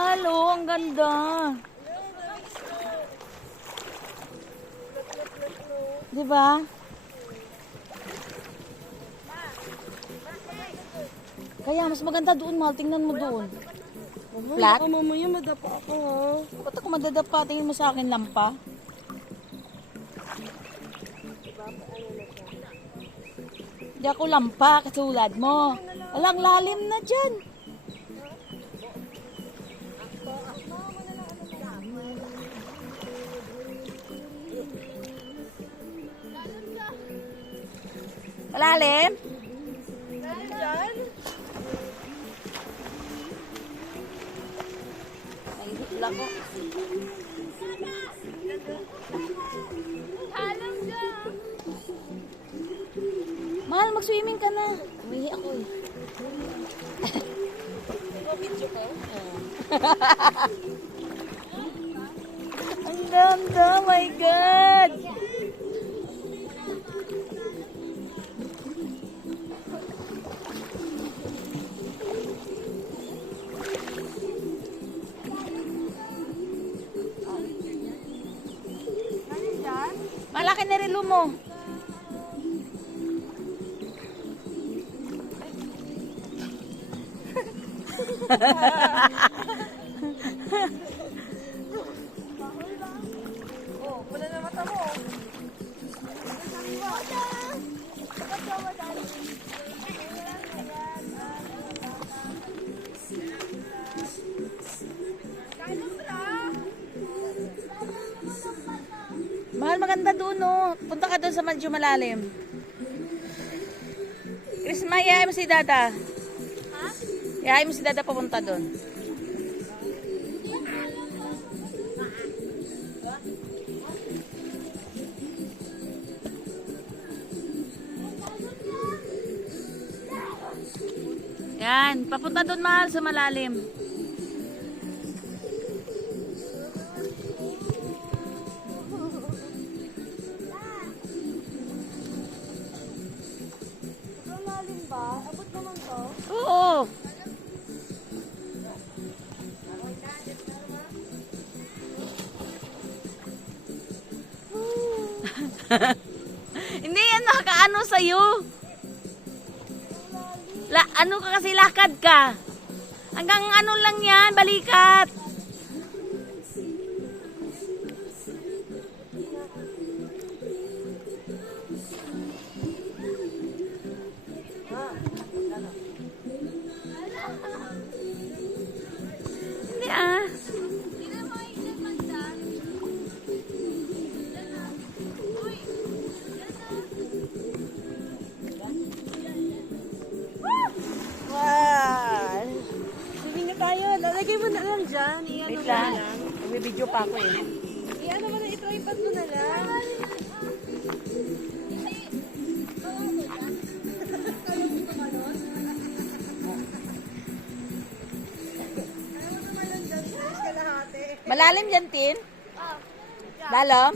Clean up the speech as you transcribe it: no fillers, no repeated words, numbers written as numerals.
Mahal, oh, ang ganda. Diba? Kaya mas maganda doon, mahal. Tingnan mo doon. Flat? Baka mamaya madapa ako ha. Ba't ako madadapa? Tingin mo sa akin lampa? Hindi ako lampa, katulad mo. Walang lalim na dyan. Malalim? Diyan? Nahihip lang ko. Mahal, mag-swimming ka na. Umihi ako eh. Video ko? Ang ganda, oh my God! Malaki na relo mo. Oh, wala na mata mo. Mahal, maganda doon, oh. Punta ka doon sa medyo malalim. Chris, yayain mo si Dada. Ha? Yayain mo si Dada papunta doon. Yan, papunta doon, mahal, sa malalim. Malalim ba? Abot naman to. Oo. Hindi yan nakakaano sa'yo. Ano ka kasi lakad ka. Hanggang ano lang yan, balikat. Hindi ah. Wow! Sige na tayo. Lalagay mo na lang dyan. Iyan Wait mo lang. na lang. May-video pa ako eh. Iyan mo na. Ito-ipad mo na lang. Malalim yan, Tin? Dalam?